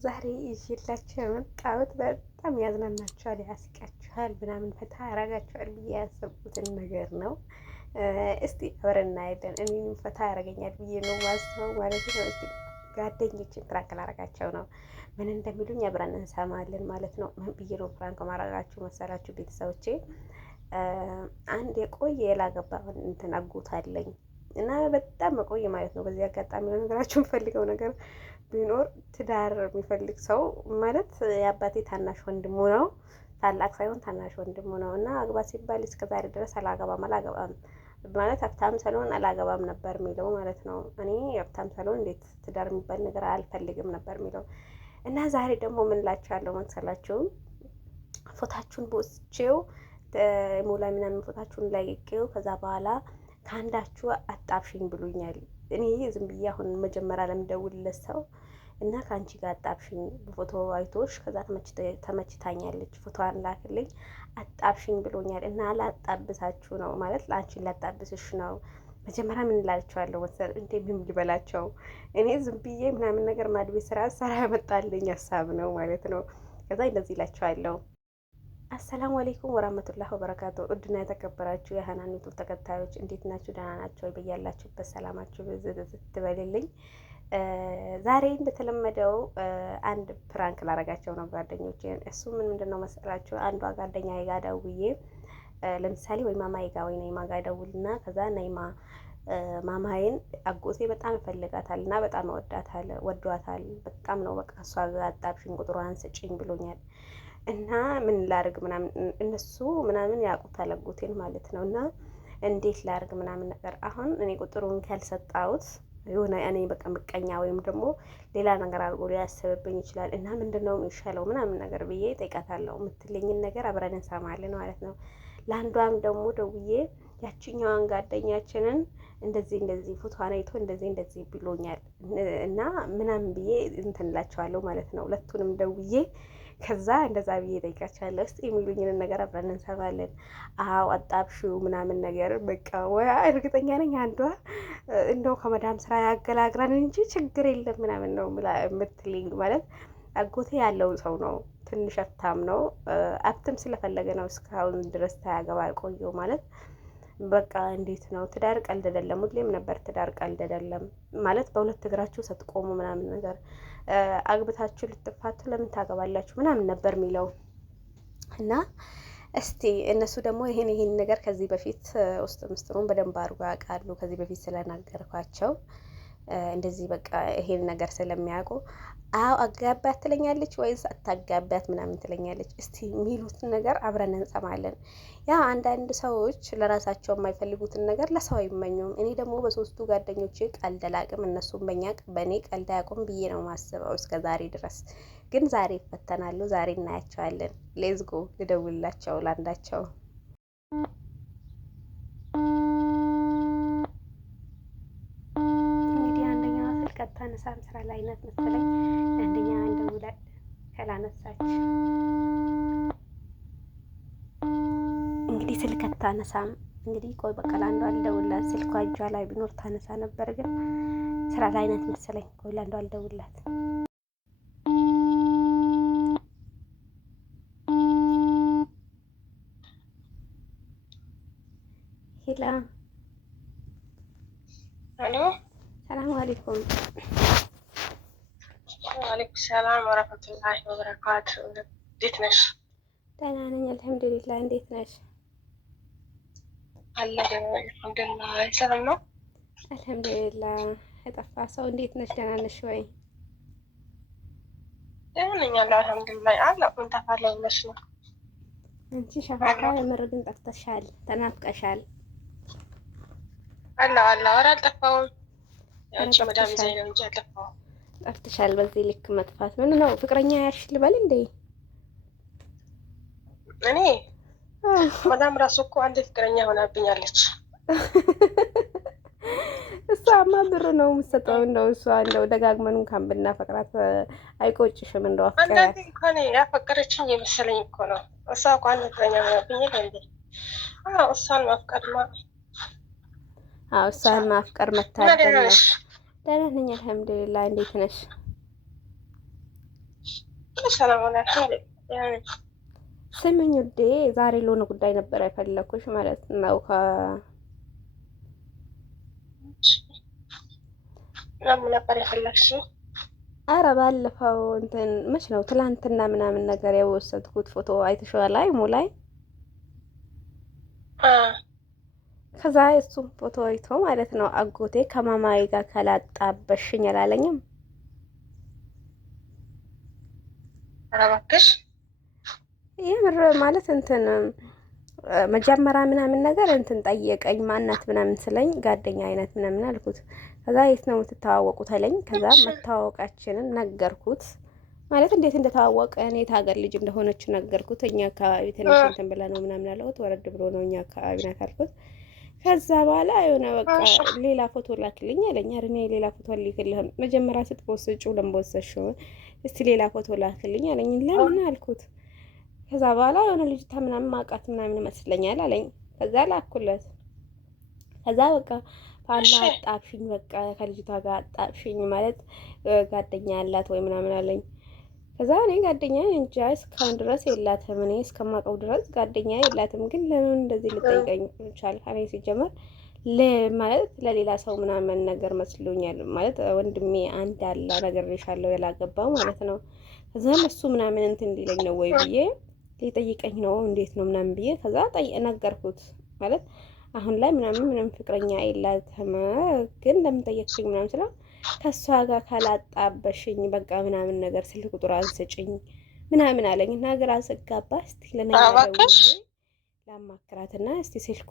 ዛሬ ይዤላችሁ የመጣሁት በጣም ያዝናናችኋል፣ ያስቃችኋል፣ ምናምን ፈታ ያረጋችኋል ብዬ ያሰብኩትን ነገር ነው። እስቲ አብረን እናያለን። እኔንም ፈታ ያረገኛል ብዬ ነው ማስበው ማለት ነው። እስቲ ጓደኞችን ፕራንክ ላረጋቸው ነው። ምን እንደሚሉኝ አብረን እንሰማለን ማለት ነው። ምን ብዬ ነው ፕራንክ ማረጋችሁ መሰላችሁ ቤተሰቦቼ? አንድ የቆየ ያላገባ እንትን አጎት አለኝ እና በጣም መቆየ ማለት ነው። በዚህ አጋጣሚ ነገራችሁ የምፈልገው ነገር ቢኖር ትዳር የሚፈልግ ሰው ማለት የአባቴ ታናሽ ወንድሙ ነው። ታላቅ ሳይሆን ታናሽ ወንድሙ ነው እና አግባ ሲባል እስከዛሬ ድረስ አላገባም ማለት ሀብታም ሰሎን አላገባም ነበር የሚለው ማለት ነው። እኔ ሀብታም ሰሎን እንዴት ትዳር የሚባል ነገር አልፈልግም ነበር የሚለው እና ዛሬ ደግሞ ምን እላችኋለሁ መሰላችሁ? ፎታችሁን በወስቼው ሞላ ምናምን ፎታችሁን ላይቄው ከዛ በኋላ ከአንዳችሁ አጣብሽኝ ብሎኛል። እኔ ዝም ብዬ አሁን መጀመሪያ ለምደውልለት ሰው እና ከአንቺ ጋር አጣብሽኝ በፎቶ አይቶሽ ከዛ ተመችታኛለች ፎቶዋን ላክልኝ አጣብሽኝ ብሎኛል እና ላጣብሳችሁ ነው ማለት ለአንቺን ላጣብስሽ ነው። መጀመሪያ ምን እላቸዋለሁ መሰል እንዴ ምን ልበላቸው? እኔ ዝም ብዬ ምናምን ነገር ማድቤ ስራ ያመጣልኝ ሀሳብ ነው ማለት ነው። ከዛ እንደዚህ እላቸዋለሁ። አሰላሙ አለይኩም ወራህመቱላሂ ወበረካቱ። እድና የተከበራችሁ የሀናን ዩቱብ ተከታዮች እንዴት ናችሁ? ደህና ናችሁ ወይ? በያላችሁበት ሰላማችሁ ብዝት ትበልልኝ። ዛሬ እንደተለመደው አንድ ፕራንክ ላረጋቸው ነው ጓደኞቼን። እሱ ምንድን ነው መሰላችሁ? አንዷ ጓደኛ ጋር ደውዬ ለምሳሌ ወይ ማማዬ ጋር ወይ ነይማ ጋር ደውልና ከዛ ነይማ ማማዬን አጎቴ በጣም ይፈልጋታል እና በጣም ወዷታል በጣም ነው በቃ እሷ ጋር አጣብሽኝ ቁጥሯን ስጪኝ ብሎኛል እና ምን ላርግ ምናምን እነሱ ምናምን ያውቁታል አጎቴን ማለት ነው። እና እንዴት ላርግ ምናምን ነገር አሁን እኔ ቁጥሩን ካልሰጣሁት የሆነ እኔ በቃ ምቀኛ ወይም ደግሞ ሌላ ነገር አድርጎ ሊያስብብኝ ይችላል እና ምንድነው የሚሻለው ምናምን ነገር ብዬ ጠይቃታለሁ። የምትለኝን ነገር አብረን እንሰማለን ማለት ነው። ለአንዷም ደግሞ ደውዬ ያችኛዋን ጓደኛችንን እንደዚህ ፎቶዋን አይቶ እንደዚህ ብሎኛል እና ምናምን ብዬ እንትን እላቸዋለሁ ማለት ነው። ሁለቱንም ደውዬ ከዛ እንደዛ ብዬ ጠይቃቸዋለሁ። እስቲ የሚሉኝን ነገር አብረን እንሰማለን። አዎ አጣብሽው ምናምን ነገር በቃ ወይ እርግጠኛ ነኝ አንዷ እንደው ከመዳም ስራ ያገላግላን እንጂ ችግር የለም ምናምን ነው የምትልኝ ማለት አጎቴ ያለው ሰው ነው። ትንሽ ሀብታም ነው። ሀብትም ስለፈለገ ነው እስካሁን ድረስ ታያገባ ቆየው ማለት በቃ እንዴት ነው ትዳር ቀልድ አይደለም። ሁሌም ነበር ትዳር ቀልድ አይደለም ማለት በሁለት እግራችሁ ስትቆሙ ምናምን ነገር አግብታችሁ ልትፋቱ ለምን ታገባላችሁ ምናምን ነበር የሚለው እና እስቲ እነሱ ደግሞ ይሄን ነገር ከዚህ በፊት ውስጥ ምስጢሩን በደንብ አድርጎ ያውቃሉ። ከዚህ በፊት ስለናገርኳቸው እንደዚህ በቃ ይሄን ነገር ስለሚያውቁ አዎ አጋባት ትለኛለች ወይስ አታጋባት ምናምን ትለኛለች። እስቲ የሚሉትን ነገር አብረን እንሰማለን። ያ አንዳንድ ሰዎች ለራሳቸው የማይፈልጉትን ነገር ለሰው አይመኙም። እኔ ደግሞ በሶስቱ ጓደኞቼ ቀልድ አላውቅም፣ እነሱም በእኔ ቀልድ አያውቁም ብዬ ነው ማስበው እስከ ዛሬ ድረስ። ግን ዛሬ ይፈተናሉ፣ ዛሬ እናያቸዋለን። ሌዝጎ ልደውልላቸው ላንዳቸው። ታነሳም ስራ ላይ ናት መሰለኝ። አንደኛ እንደውላ ካላነሳች እንግዲህ ስልክ አታነሳም። እንግዲህ ቆይ በቃ ለአንዷ አልደውላት። ስልኳ እጇ ላይ ቢኖር ታነሳ ነበር፣ ግን ስራ ላይ ናት መሰለኝ። ቆይ ለአንዷ አልደውላት። ሄላ ሄሎ፣ ሰላም አለይኩም። ወአለይኩም ሰላም ወራህመቱላሂ ወበረካቱ። እንዴት ነሽ? ደህና ነኝ አልሐምዱሊላህ። እንዴት ነሽ? አልሐምዱሊላህ። ሰላም ነው አልሐምዱሊላህ። የጠፋ ሰው እንዴት ነሽ? ደህና ነሽ ወይ? ደህና ነኝ አልሐምዱሊላህ። ምን ተፋለው ብለሽ ነው አንቺ ሸፋፋ የምር ግን ጠፍተሻል፣ ተናፍቀሻል። አላ ወራ አልጠፋሁም። አንቺ መዳም ዘይ ነው እንጂ አልጠፋሁም። ጠፍተሻል። በዚህ ልክ መጥፋት ምን ነው? ፍቅረኛ ያሽ ልበል እንዴ? እኔ መዳም ራሱ እኮ አንድ ፍቅረኛ ሆናብኛለች። እሷማ ብር ነው የምትሰጠው። እንደው እሷ እንደው ደጋግመን እንኳን ብናፈቅራት አይቆጭሽም? እንደው አፍቅራት አንዳንዴ እንኳን ያፈቀረችኝ የመሰለኝ እኮ ነው። እሷ እኮ አንድ ፍቅረኛ ሆናብኝ እንዴ? እሷን ማፍቀርማ እሷን ማፍቀር መታደል ነው። ደህና ነኝ አልሐምዱሊላህ። እንዴት ነሽ? ሰላም ሆነ አልሐምዱሊላህ። ስምኝ ውዴ፣ ዛሬ ለሆነ ጉዳይ ነበር የፈለኩሽ ማለት ነው። ለምን ነበር የፈለግሽው? አረ ባለፈው እንትን መች ነው ትላንትና ምናምን ነገር የወሰድኩት ፎቶ አይተሽዋል? ላይ ሙላይ ከዛ እሱም ፎቶ አይቶ ማለት ነው አጎቴ ከማማዬ ጋር ካላጣበሽኝ አላለኝም። ኧረ እባክሽ የምር ማለት እንትን መጀመሪያ ምናምን ነገር እንትን ጠየቀኝ ማናት ምናምን ስለኝ ጓደኛ አይነት ምናምን አልኩት። ከዛ የት ነው የምትተዋወቁት አለኝ። ከዛ መተዋወቃችንን ነገርኩት። ማለት እንዴት እንደተዋወቀን የት ሀገር ልጅ እንደሆነች ነገርኩት። እኛ አካባቢ ትንሽ እንትን ብላ ነው ምናምን አለሁት። ወረድ ብሎ ነው እኛ አካባቢ ናት አልኩት። ከዛ በኋላ የሆነ በቃ ሌላ ፎቶ ላክልኝ አለኝ። አረ እኔ ሌላ ፎቶ አልልክልህም፣ መጀመሪያ ስትፖስጪው ለምቦሰሽው እስቲ ሌላ ፎቶ ላክልኝ አለኝ። ለምን አልኩት። ከዛ በኋላ የሆነ ልጅታ ምናምን ማውቃት ምናምን ይመስለኛል አለኝ። ከዛ ላኩለት። ከዛ በቃ ፋላ አጣብሽኝ፣ በቃ ከልጅቷ ጋር አጣብሽኝ ማለት ጓደኛ ያላት ወይ ምናምን አለኝ። ከዛ እኔ ጓደኛ እንጃ እስካሁን ድረስ የላትም፣ እኔ እስከማውቀው ድረስ ጓደኛ የላትም። ግን ለምን እንደዚህ ልጠይቀኝ ቻል? እኔ ሲጀመር ማለት ለሌላ ሰው ምናምን ነገር መስሎኛል። ማለት ወንድሜ አንድ አለ ነግሬሻለሁ፣ ያላገባው ማለት ነው። ከዛም እሱ ምናምን እንትን እንዲለኝ ነው ወይ ብዬ ሊጠይቀኝ ነው እንዴት ነው ምናምን ብዬ ከዛ ነገርኩት። ማለት አሁን ላይ ምናምን ምንም ፍቅረኛ የላትም፣ ግን ለምን ጠየቅሽኝ ምናምን ስለው ከእሷ ጋር ካላጣበሽኝ በቃ ምናምን ነገር ስልክ ቁጥር አንስጭኝ ምናምን አለኝ። እና ግራ ስጋባ እስቲ ለነገረው ላማክራትና እስቲ ስልክ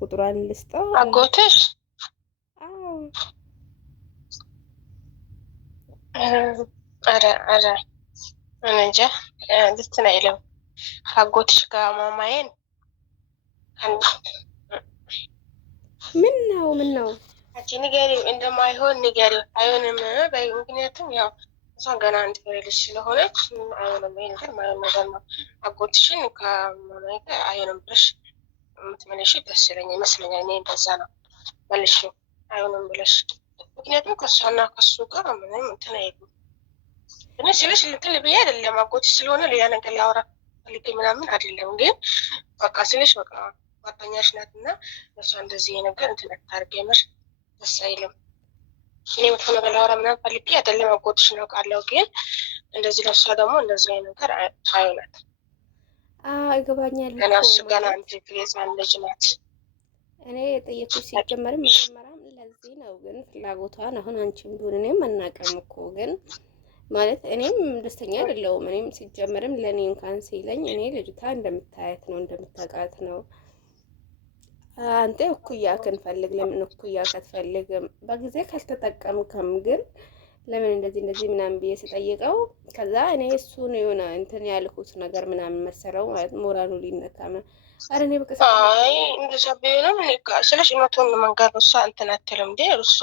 ቁጥሯን ልስጠው አጎትሽ። ኧረ እንጃ ልትን አይልም ከአጎትሽ ጋር ማማዬን ምን ነው አንቺ ንገሪው፣ እንደማይሆን ንገሪው። አይሆንም በይ። ምክንያቱም ያው እሷ ገና አንድ ፍሬ ልጅ ስለሆነች አይሆንም። ይሄ ነገር ማይሆን ነገር ነው። አጎትሽን ከማማዬ ጋር አይሆንም ብለሽ የምትመለሽ ደስ ይመስለኛል። እኔ እንደዛ ነው መልሽ፣ አይሆንም ብለሽ። ምክንያቱም ከእሷና ከሱ ጋር ምንም እንትን አይሉም። እኔ ስልሽ ልትል ብዬ አይደለም፣ አጎትሽ ስለሆነ ሌላ ነገር ላወራ ፈልጌ ምናምን አይደለም። ግን በቃ ስልሽ በቃ ጓደኛሽ ናት እና እሷ እንደዚህ ነገር እንትን አታርጊ፣ የምር ደስ አይልም። እኔ መጥፎ ነገር ላወራ ምናምን ፈልጌ አይደለም፣ አጎትሽ ነው ቃለው። ግን እንደዚህ ለእሷ ደግሞ እንደዚህ ነገር አይሆናት። ይገባኛል። ገና እሱ ገና አንድ ህፃን ልጅ ናት። እኔ የጠየኩሽ ሲጀመርም መጀመሪያም ለዚህ ነው። ግን ፍላጎቷን አሁን አንቺም ቢሆን እኔም አናውቅም እኮ ግን ማለት እኔም ደስተኛ አይደለሁም። እኔም ሲጀመርም ለእኔ እንኳን ሲለኝ እኔ ልጅቷ እንደምታያት ነው እንደምታውቃት ነው። አንተ እኩያ ክንፈልግ ለምን እኩያ katፈልግም በጊዜ ካልተጠቀምከም ግን ለምን እንደዚህ ምናምን ብዬ ስጠይቀው ከዛ እኔ እሱን የሆነ እንትን ያልኩት ነገር ምናምን መሰረው ማለት ሞራሉ ሊነካ ነው። አረ እኔ በቃ አይ እንደዛ ቢሆንም እኔ ስለሽ እውነቱን መንገር እሷ እንትን አትልም እንዴ። እሱ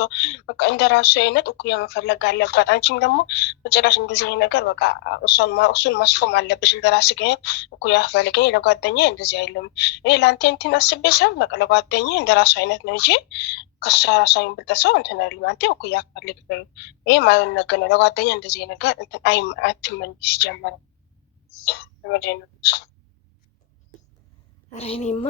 በቃ እንደራሱ አይነት እኩያ መፈለግ አለባት። አንቺም ደግሞ በጭራሽ እንደዚህ ነገር በቃ እሱን ማስቆም አለብሽ። እንደራስ ግን እኩያ ፈልግ። እኔ ለጓደኛዬ እንደዚህ አይልም። እኔ ለአንተ እንትን አስቤ ሳይሆን በቃ ለጓደኛዬ እንደራሱ አይነት ነው እንጂ ከእሷ ራሷ የሚበልጥ ሰው እንትን አይልም። አንተ እኩያ ፈልግ። ይሄ ማለት ነገር ነው። ለጓደኛ እንደዚህ ነገር እንትን አትመኝ ሲጀመር ለምንድን ነው? አረ እኔማ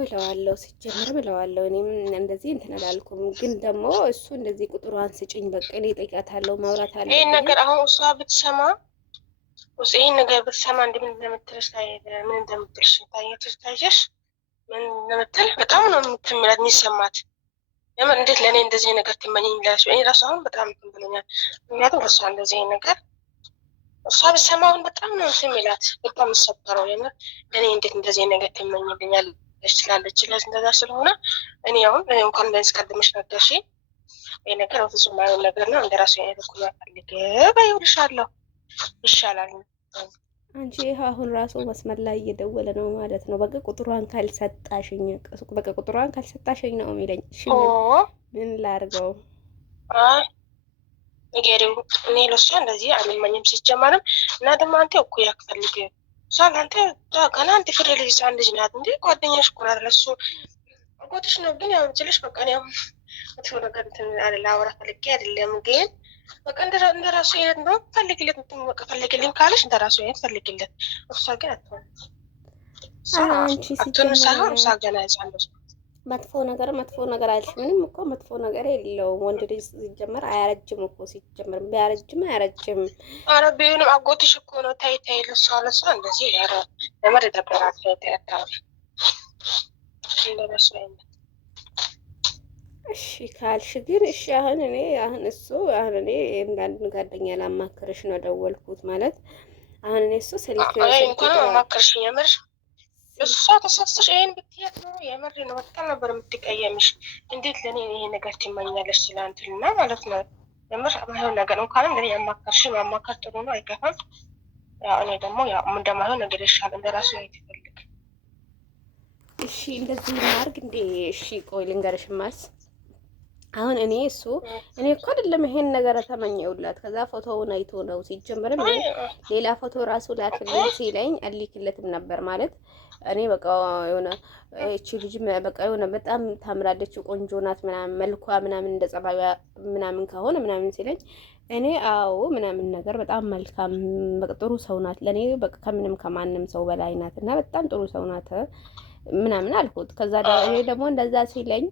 እለዋለሁ ሲጀመር እለዋለሁ። እኔም እንደዚህ እንትን አላልኩም። ግን ደግሞ እሱ እንደዚህ ቁጥሯን ስጭኝ በቃ እኔ እጠይቃታለሁ ማውራት አለ። ይሄን ነገር አሁን እሷ ብትሰማ ይሄን ነገር ብትሰማ እንደምን እንደምትልሽ ምን እንደምትልሽ ታየሽ ምን እንደምትል በጣም ነው የምትምላት የሚሰማት። ለምን እንዴት ለእኔ እንደዚህ ነገር ትመኘኝ ይላል። እኔ ራሱ አሁን በጣም እንትን ብሎኛል። ምክንያቱም እሷ እንደዚህ ነገር እሷ ብትሰማውን በጣም ነው የሚላት። በጣም የምትሰበረው የምር እኔ እንዴት እንደዚህ ነገር ትመኝልኛለች ትላለች። ስለዚህ እንደዛ ስለሆነ እኔ አሁን እንኳን እንደዚህ ቀድመሽ ነገርሽ ይሄ ነገር በፍጹም የማይሆን ነገር ነው። እንደ ራሱ አይነት እኩል ፈልግ በይውልሻለሁ ይሻላል። አንቺ አሁን ራሱ መስመር ላይ እየደወለ ነው ማለት ነው። በቃ ቁጥሯን ካልሰጣሽኝ ነው የሚለኝ። እሺ ምን ላድርገው? ንገሪው። እኔ ለእሷ እንደዚህ አልመኝም ሲጀመርም እና ደግሞ አንተ እኩያ ፈልግ። እሷ ለአንተ ገና አንድ ፍሬ ልጅ ህፃን ልጅ ናት። እንዲ ጓደኛሽ እኮ ናት። ለእሱ አጎትሽ ነው። ግን ያው ችልሽ በቃ ያው መጥፎ ነገር ላወራ ፈልጌ አይደለም። ግን በቃ እንደራሱ አይነት ነው ፈልግለት። በቃ ፈልግልኝ ካለሽ እንደራሱ አይነት ፈልግለት። እሷ ግን አትሆን አንቺ ሳይሆን እሷ ገና ያጻለች መጥፎ ነገር አልሽ። ምንም እኮ መጥፎ ነገር የለውም። ወንድ ልጅ ሲጀመር አያረጅም እኮ ሲጀመር ቢያረጅም አያረጅም። ኧረ ቢሆንም አጎትሽ እኮ ነው። ታይ ታይ ለሷ እንደዚህ ኧረ ለምን ደበራት? ታይ ታይ እንደነሱ አይነት እሺ ካልሽ ግን እሺ። አሁን እኔ እንዳንድ ጓደኛ ላማክርሽ ነው ደወልኩት ማለት አሁን እኔ እሱ ስልክ እንኳን ማማክርሽ የምር እሷ ተሳስተሽ ይሄን ብትያት ነው የምር ነው በጣም ነበር የምትቀየምሽ። እንዴት ለእኔ ይሄ ነገር ትመኛለሽ ስላንትና ማለት ነው የምር ማይሆን ነገር እንኳንም ለእኔ ያማከርሽ ማማከር ጥሩ ነው አይከፋም። ያው እኔ ደግሞ ያው እንደማይሆን ነገር ይሻል እንደራሱ ይፈልግ። እሺ እንደዚህ እናድርግ እንዴ? እሺ ቆይ ልንገርሽማስ አሁን እኔ እኮ አይደለም ይሄን ነገር ተመኘውላት። ከዛ ፎቶውን አይቶ ነው ሲጀምርም ሌላ ፎቶ ራሱ ላክልኝ ሲለኝ አልክለትም ነበር ማለት እኔ በቃ የሆነ እቺ ልጅ በቃ የሆነ በጣም ታምራለች ቆንጆ ናት ምናምን መልኳ ምናምን እንደ ጸባዩ ምናምን ከሆነ ምናምን ሲለኝ እኔ አዎ ምናምን ነገር በጣም መልካም በቃ ጥሩ ሰው ናት ለኔ በቃ ከምንም ከማንም ሰው በላይ ናት እና በጣም ጥሩ ሰው ናት ምናምን አልኩት። ከዛ እኔ ደግሞ እንደዛ ሲለኝ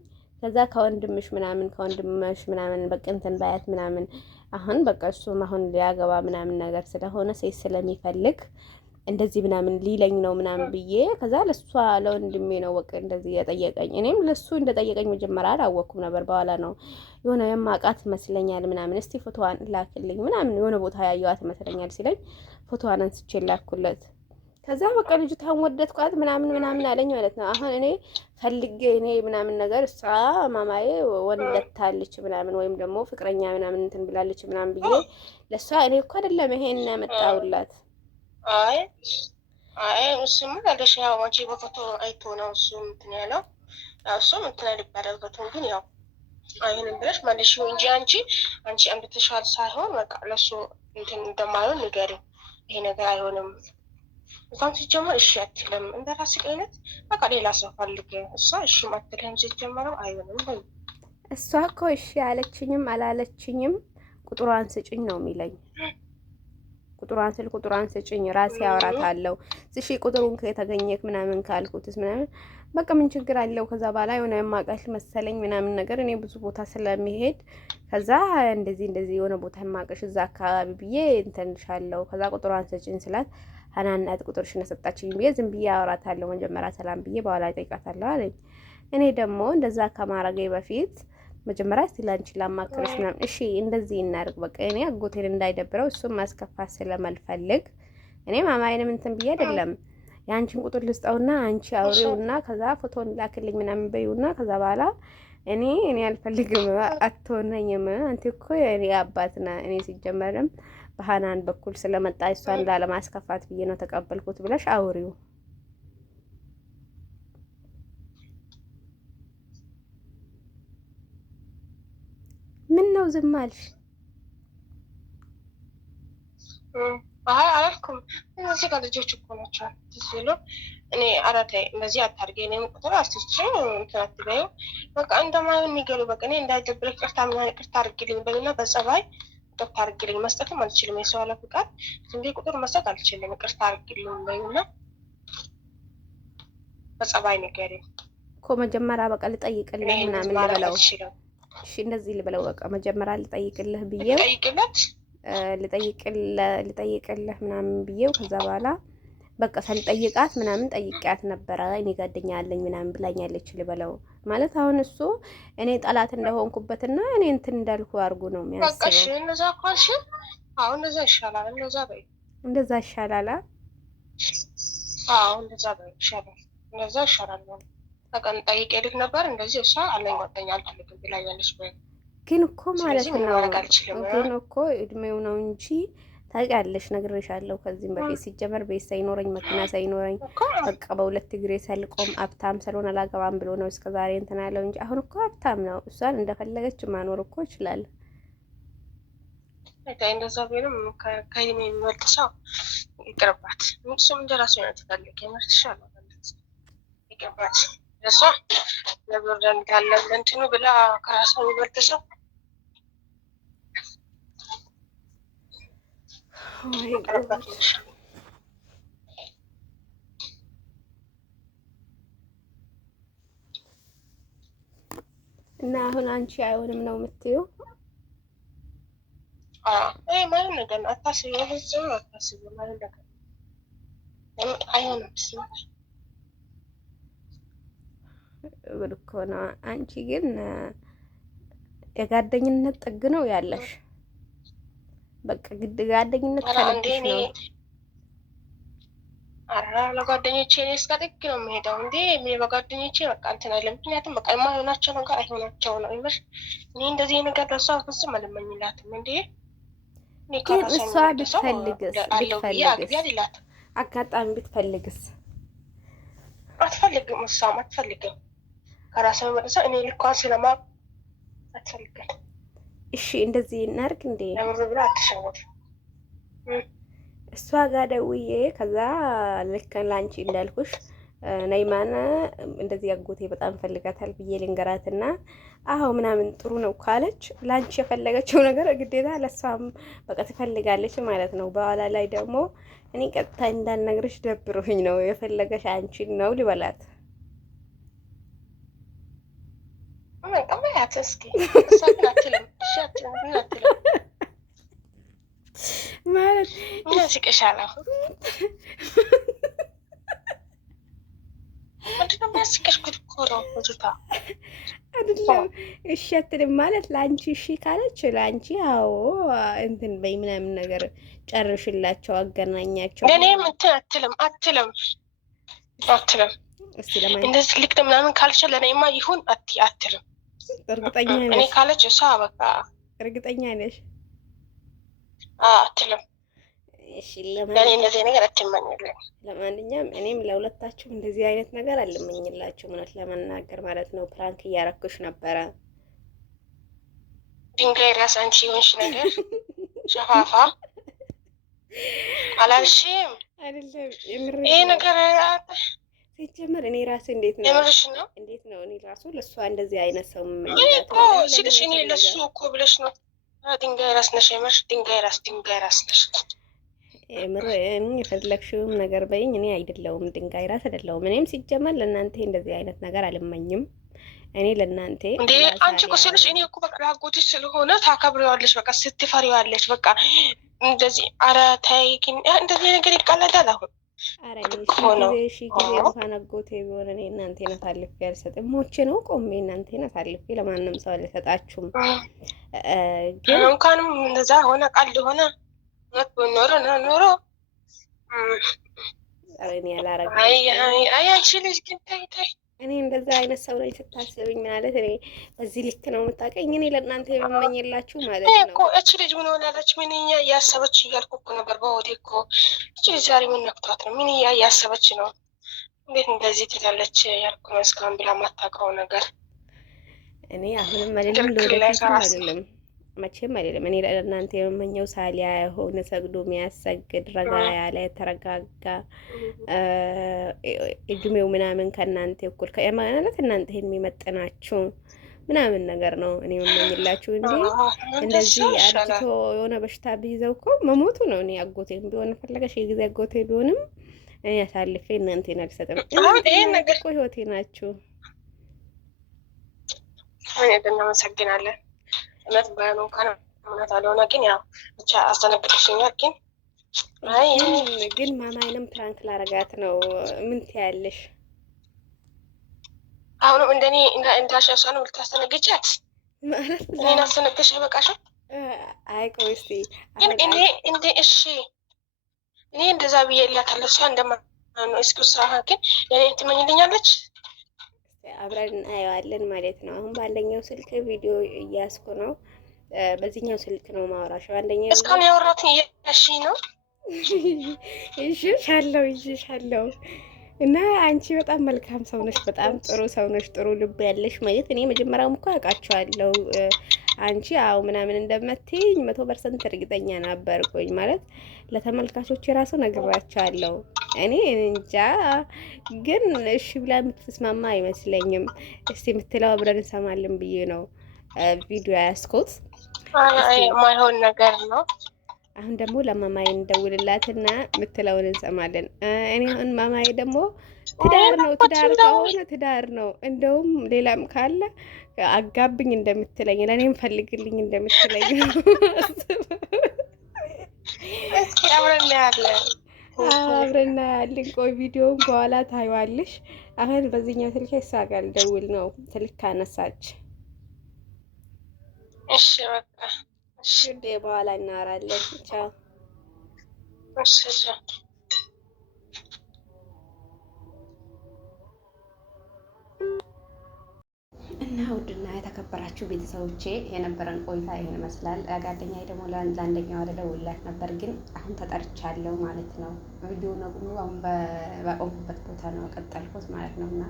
ከዛ ከወንድምሽ ምናምን በቃ እንትን ባያት ምናምን አሁን በቃ እሱም አሁን ሊያገባ ምናምን ነገር ስለሆነ ሴት ስለሚፈልግ እንደዚህ ምናምን ሊለኝ ነው ምናምን ብዬ ከዛ ለሷ ለወንድሜ ነው በቃ እንደዚህ የጠየቀኝ። እኔም ለሱ እንደጠየቀኝ መጀመሪያ አላወቅኩም ነበር። በኋላ ነው የሆነ የማውቃት ይመስለኛል ምናምን እስቲ ፎቶዋን ላክልኝ ምናምን የሆነ ቦታ ያየዋት ይመስለኛል ሲለኝ ፎቶዋን አንስቼ ላኩለት። ከዛ በቃ ልጅቷን ወደድኳት ምናምን አለኝ ማለት ነው። አሁን እኔ ፈልጌ እኔ ምናምን ነገር እሷ ማማዬ ወንደታለች ምናምን ወይም ደግሞ ፍቅረኛ ምናምን እንትን ብላለች ምናምን ብዬ ለሷ እኔ እኮ አይደለም ይሄን ያመጣውላት። አይ እሱም አለሽ ያው አንቺ በፎቶ አይቶ ነው እሱ እንትን ያለው ያው እሱም እንትን አይባልበትም ግን ያው አይሆንም ብለሽ ማለሽ እንጂ አንቺ አንብተሻል ሳይሆን በቃ ለሱ እንትን እንደማይሆን ንገሪው። ይሄ ነገር አይሆንም እንኳን ሲጀመር እሺ አትልም እንደራስሽ አይነት በቃ ሌላ ሰው ፈልግ። እሷ እሺ አትልም ሲጀመረው አይሆንም ወይ እሷ እኮ እሺ አለችኝም አላለችኝም ቁጥሯን ስጭኝ ነው የሚለኝ። ቁጥሯን ስጭኝ ራሴ አወራታለሁ። እሺ ቁጥሩን ከተገኘክ ምናምን ካልኩትስ ምናምን በቃ ምን ችግር አለው? ከዛ በኋላ የሆነ የማውቃት መሰለኝ ምናምን ነገር እኔ ብዙ ቦታ ስለሚሄድ ከዛ እንደዚህ የሆነ ቦታ የማውቅሽ እዛ አካባቢ ብዬ እንትንሻለሁ። ከዛ ቁጥሯን ስጭኝ ስላት ሀናናት ቁጥርሽን ሰጣችኝ ብዬ ዝም ብዬ አወራታለሁ። መጀመሪያ ሰላም ብዬ በኋላ እጠይቃታለሁ አለኝ። እኔ ደግሞ እንደዛ ከማረጌ በፊት መጀመሪያ ስላንቺ ላማክርሽ ምናምን እሺ እንደዚህ እናድርግ በቃ እኔ አጎቴን እንዳይደብረው እሱም ማስከፋት ስለማልፈልግ እኔ ማማዬንም እንትን ብዬ አይደለም የአንቺን ቁጥር ልስጠውና አንቺ አውሪውና ከዛ ፎቶን ላክልኝ ምናምን በይውና ከዛ በኋላ እኔ አልፈልግም አትሆነኝም አንተ እኮ የኔ አባት ነህ እኔ ሲጀመርም በሃናን በኩል ስለመጣ እሷን ላለማስከፋት ብዬ ነው ተቀበልኩት ብለሽ አውሪው። ምን ነው ዝም አልሽ? አይ አላልኩም። እነዚህ ጋር ልጆች እኮ ናቸው ትስሉ እኔ አራቴ እንደዚህ አታርገኝ እኔም ቁጥር አስችኝ እንትን አትበይው በቃ እንደማይሆን ንገሪው። በቃ እኔ እንዳይደብረኝ ቅርታ አድርጊልኝ በልና በጸባይ ቅርታ አድርጊልኝ መስጠትም አልችልም። የሰው አለ ፍቃድ ዝም ብዬ ቁጥር መስጠት አልችልም። ቅርታ አድርጊልኝ በይና በጸባይ ንገሪው እኮ መጀመሪያ በቃ ልጠይቅልህ ምናምን ልበለው። እሺ እንደዚህ ልበለው በቃ መጀመሪያ ልጠይቅልህ ብዬው ልጠይቅልህ ምናምን ብዬው ከዛ በኋላ በቃ ሳልጠይቃት ምናምን ጠይቂያት ነበረ እኔ ጓደኛ አለኝ ምናምን ብላኛለች ልበለው ማለት አሁን እሱ እኔ ጠላት እንደሆንኩበትና እኔ እንትን እንዳልኩ አድርጎ ነው የሚያስበው። በቃ እሺ እንደዛ ካልሽ አሁን እንደዛ ይሻላል። እንደዛ ይሻላል። አዎ እንደዛ በይ ይሻላል። እንደዛ ይሻላል። በቃ ጠይቄልህ ነበር እንደዚህ እሷ አለኝ ጓደኛ አልፈልግም ብላኛለች ወይ ግን እኮ ማለት ነው ግን እኮ እድሜው ነው እንጂ ታውቂያለሽ ነግሬሻለሁ ከዚህም በፊት ሲጀመር ቤት ሳይኖረኝ መኪና ሳይኖረኝ በቃ በሁለት እግሬ ሳልቆም ሀብታም ስለሆነ አላገባም ብሎ ነው እስከዛሬ እንትን ያለው እንጂ አሁን እኮ ሀብታም ነው። እሷን እንደፈለገች ማኖር እኮ ይችላል። እንደዛ ቢሆንም ከእኔ የሚበልጥ ሰው ይቅርባት። እሱም እንደራሱ ነው ትፈልግ የምርትሻለ ይቅርባት። እሷ ለብርደን ካለ እንትኑ ብላ ከራሷ የሚበልጥ ሰው አቀረበት ነሽ እና አሁን አንቺ አይሆንም ነው የምትይው? አይ ማለት ነገር ነው። አታስቢ፣ በፍጹም አታስቢ ማለት ነገር አይሆንም። ብር እኮ ነው። አንቺ ግን የጓደኝነት ጥግ ነው ያለሽ። በቃ ግድ ጓደኝነት ከልብሽ ነው። አራ ለጓደኞቼ እኔ እስከ ጥግ ነው የምሄደው እንዴ። እኔ በጓደኞቼ በቃ እንትን አለ። ምክንያቱም በቃ የማይሆናቸው ነገር አይሆናቸው ነው ይመሽ። እኔ እንደዚህ ነገር ለሷ ፍጹም አልመኝላትም እንዴ። ግን እሷ ብትፈልግስ አጋጣሚ ብትፈልግስ? አትፈልግም። እሷም አትፈልግም። ከራሷ መጥተው እኔ ልኳን ስለማውቅ አትፈልግም። እሺ እንደዚህ እናድርግ እንዴ? ለምር ብላ አትሸወድ። እሷ ጋር ደውዬ ከዛ ልክ ላንቺ እንዳልኩሽ ነይማን እንደዚህ አጎቴ በጣም ፈልጋታል ብዬ ልንገራትና አዎ ምናምን ጥሩ ነው ካለች ላንቺ የፈለገችው ነገር ግዴታ ለሷም በቃ ትፈልጋለች ማለት ነው። በኋላ ላይ ደግሞ እኔ ቀጥታ እንዳልነግርሽ ደብሮኝ ነው የፈለገሽ አንቺን ነው ልበላት። ማለት ሲቀሻላ አይደለም እሺ አትልም ማለት ለአንቺ እሺ ካለች ለአንቺ አዎ እንትን በይ ምናምን ነገር ጨርሽላቸው፣ አገናኛቸው። እኔም እንትን አትልም እስቲ ለማን እንደዚህ ልክ ምናምን ካልቻለ ለእኔማ ይሁን አትልም። እርግጠኛ ነሽ? እኔ ካለች እሷ በቃ እርግጠኛ ነሽ? አትልም። እሺ ለኔ እንደዚህ ነገር አትመኝልኝ። ለማንኛውም እኔም ለሁለታችሁ እንደዚህ አይነት ነገር አልመኝላችሁ እውነት ለመናገር ማለት ነው። ፕራንክ እያረኩሽ ነበረ። ድንጋይ ራስ አንቺ ይሆንሽ ነገር ሸፋፋ አላልሽም አይደለም? ይሄ ነገር ሲጀመር እኔ ራሴ እንዴት ነው እኔ ራሱ ለሷ እንደዚህ አይነት ሰው እኮ ሲልሽ እኔ ለሱ እኮ ብለሽ ነው። ድንጋይ ራስ ነሽ የምርሽ ድንጋይ ራስ ነሽ። ምር የፈለግሽውም ነገር በይኝ፣ እኔ አይደለሁም ድንጋይ ራስ አይደለሁም። እኔም ሲጀመር ለእናንተ እንደዚህ አይነት ነገር አልመኝም። እኔ ለእናንተ እንዴ አንቺ እኮ ስልሽ እኔ እኮ በቃ ላጎትሽ ስለሆነ ታከብሪዋለሽ፣ በቃ ስትፈሪዋለሽ። በቃ እንደዚህ ኧረ ተይ ግን እንደዚህ ነገር ይቃለዳል። አሁን ኧረ ሺ ጊዜ እንኳን አጎቴ ቢሆን እኔ እናንተን አሳልፌ አልሰጥም። ሞቼ ነው ቆሜ እናንተን አሳልፌ ለማንም ሰው አልሰጣችሁም። ግን እንኳንም እንደዛ ሆነ ቃል ሆነ ኖሮ እኔ ያላረግ አንቺ ልጅ ግን ተይ እኔ እንደዛ አይነት ሰው ነኝ ስታስብኝ ማለት እኔ በዚህ ልክ ነው የምታውቀኝ። እኔ ለእናንተ የምመኝላችሁ ማለት ነው። እቺ ልጅ ምን ሆናለች? ምን እያሰበች እያልኩ እኮ ነበር በወዴ እኮ እቺ ልጅ ዛሬ ምን ነክቷት ነው? ምን እያሰበች ነው? እንዴት እንደዚህ ትላለች ያልኩ ነው። እስካሁን ብላ ማታውቀው ነገር እኔ አሁንም አይደለም ለወደፊትም አይደለም መቼም አይደለም። እኔ ለእናንተ የምመኘው ሳሊያ የሆነ ሰግዶ የሚያሰግድ ረጋ ያለ የተረጋጋ እድሜው ምናምን ከእናንተ እኩል ማለት እናንተ የሚመጥናችሁ ምናምን ነገር ነው እኔ የምመኝላችሁ እንጂ እንደዚህ አርጅቶ የሆነ በሽታ ቢይዘው እኮ መሞቱ ነው። እኔ አጎቴም ቢሆን ፈለገሽ የጊዜ አጎቴ ቢሆንም እኔ አሳልፌ እናንተን አልሰጥም። እናንተ እኮ ህይወቴ ናችሁ። እናመሰግናለን። እውነት ባይሆን እንኳን እውነት አልሆነ ግን ያው ብቻ አስተነግጠሽኛል። ግን ማማይንም ፕራንክ ላረጋት ነው። ምን ትያለሽ? አሁንም እንደኔ እንዳሻሻ ነው ልታስተነግጫት ማለት እኔን አስተነግሽ አይበቃሽም? አይ ቆይ እስኪ ግን እኔ እሺ እኔ እንደዛ ብዬ እላታለሁ። እሷ እንደማን ነው እስኪ ስራ ግን ለእኔ ትመኝልኛለች። አብረን እናየዋለን ማለት ነው። አሁን በአንደኛው ስልክ ቪዲዮ እያስኩ ነው፣ በዚህኛው ስልክ ነው ማውራሽ። አንደኛው እስካሁን ያወራሁት እያሽ ነው። ይሻለው እና አንቺ በጣም መልካም ሰው ነሽ፣ በጣም ጥሩ ሰው ነሽ፣ ጥሩ ልብ ያለሽ ማለት እኔ መጀመሪያውም እኮ አውቃቸዋለሁ አንቺ አው ምናምን እንደምትይኝ 100% እርግጠኛ ነበርኩኝ። ማለት ለተመልካቾች የራሱ ነግራቸዋለሁ። እኔ እንጃ ግን እሺ ብላ የምትስማማ አይመስለኝም። እስቲ የምትለው አብረን እንሰማለን ብዬ ነው ቪዲዮ ያስኩት። ማይሆን ነገር ነው። አሁን ደግሞ ለማማዬ እንደውልላትና ምትለውን እንሰማለን። እኔ አሁን ማማዬ ደግሞ ትዳር ነው ትዳር ከሆነ ትዳር ነው፣ እንደውም ሌላም ካለ አጋብኝ እንደምትለኝ ለእኔም ፈልግልኝ እንደምትለኝ ነው። እስኪ አብረን እናያለን። አብረን እናያለን። ቆይ ቪዲዮውን በኋላ ታይዋለሽ። አሁን በዚህኛው ስልክ እሷ ጋር ልደውል ነው። ስልክ አነሳች። እሺ በቃ እሺ፣ በኋላ እናወራለን። ቻው። እሺ እሺ። እና ውድና የተከበራችሁ ቤተሰቦቼ የነበረን ቆይታ ይሄን ይመስላል። ጓደኛዬ ደግሞ ለአንደኛው ልደውልላት ነበር፣ ግን አሁን ተጠርቻለሁ ማለት ነው። ቪዲዮ ነው አሁን ባቆምኩበት ቦታ ነው ቀጠልኩት ማለት ነው። እና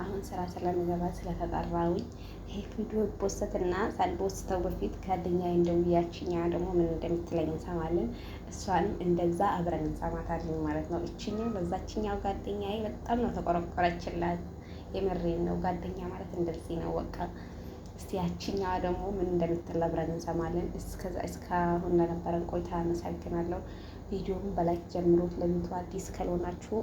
አሁን ስራ ስለምገባ ስለተጠራሁኝ ይሄ ቪዲዮ ፖስትና ሳልፖስተው በፊት ጓደኛዬ እንደውያችኛ ደግሞ ምን እንደምትለኝ እንሰማለን። እሷንም እንደዛ አብረን እንሰማታለን ማለት ነው። እችኛው ለዛችኛው ጓደኛዬ በጣም ነው ተቆረቆረችላት። የምሬን ነው። ጓደኛ ማለት እንደዚህ ነው በቃ። እስቲ ያችኛዋ ደግሞ ምን እንደምትል አብረን እንሰማለን። እስካሁን ለነበረን ቆይታ አመሰግናለሁ። ቪዲዮውን በላይክ ጀምሮት፣ ለቤቱ አዲስ ካልሆናችሁ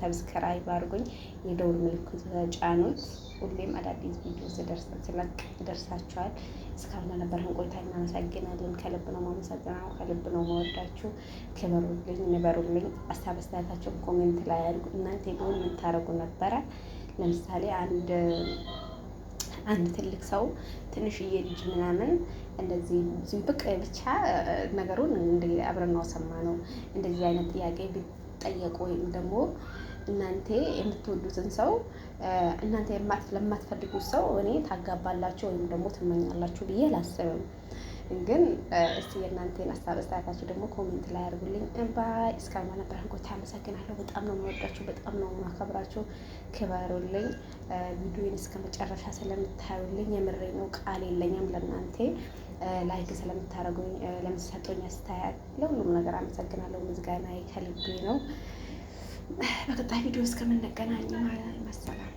ሰብስክራይብ አድርጉኝ፣ የደውል ምልክቱ ተጫኑት። ሁሌም አዳዲስ ቪዲዮ ስለቅ ይደርሳችኋል። እስካሁን ለነበረን ቆይታ እናመሰግናለን። ከልብ ነው ማመሰግናለሁ። ከልብ ነው መወዳችሁ። ክበሩልኝ፣ ንበሩልኝ። ሀሳብ አስተያየታችሁን ኮሜንት ላይ አድርጉ። እናንተ ቢሆን ምን ታደርጉ ነበረ? ለምሳሌ አንድ ትልቅ ሰው ትንሽዬ ልጅ ምናምን እንደዚህ ዝንብቅ ብቻ ነገሩን አብረን ነው ሰማነው። እንደዚህ አይነት ጥያቄ ቢጠየቁ ወይም ደግሞ እናንተ የምትወዱትን ሰው እናንተ ለማትፈልጉት ሰው እኔ ታጋባላችሁ ወይም ደግሞ ትመኛላችሁ ብዬ አላስብም። ግን እስቲ የእናንተን ሀሳብ አስተያየታችሁ ደግሞ ኮሜንት ላይ አድርጉልኝ። ባይ። እስካሁን ነበረን ቆይታ አመሰግናለሁ። በጣም ነው የምወዳችሁ፣ በጣም ነው የማከብራችሁ። ክበሩልኝ። ቪዲዮን እስከ መጨረሻ ስለምታዩልኝ የምሬ ነው፣ ቃል የለኝም ለእናንተ። ላይክ ስለምታደርጉኝ፣ ለምትሰጡኝ አስተያየት፣ ለሁሉም ነገር አመሰግናለሁ። ምስጋናዬ ከልቤ ነው። በቀጣይ ቪዲዮ እስከምንገናኝ መሰላም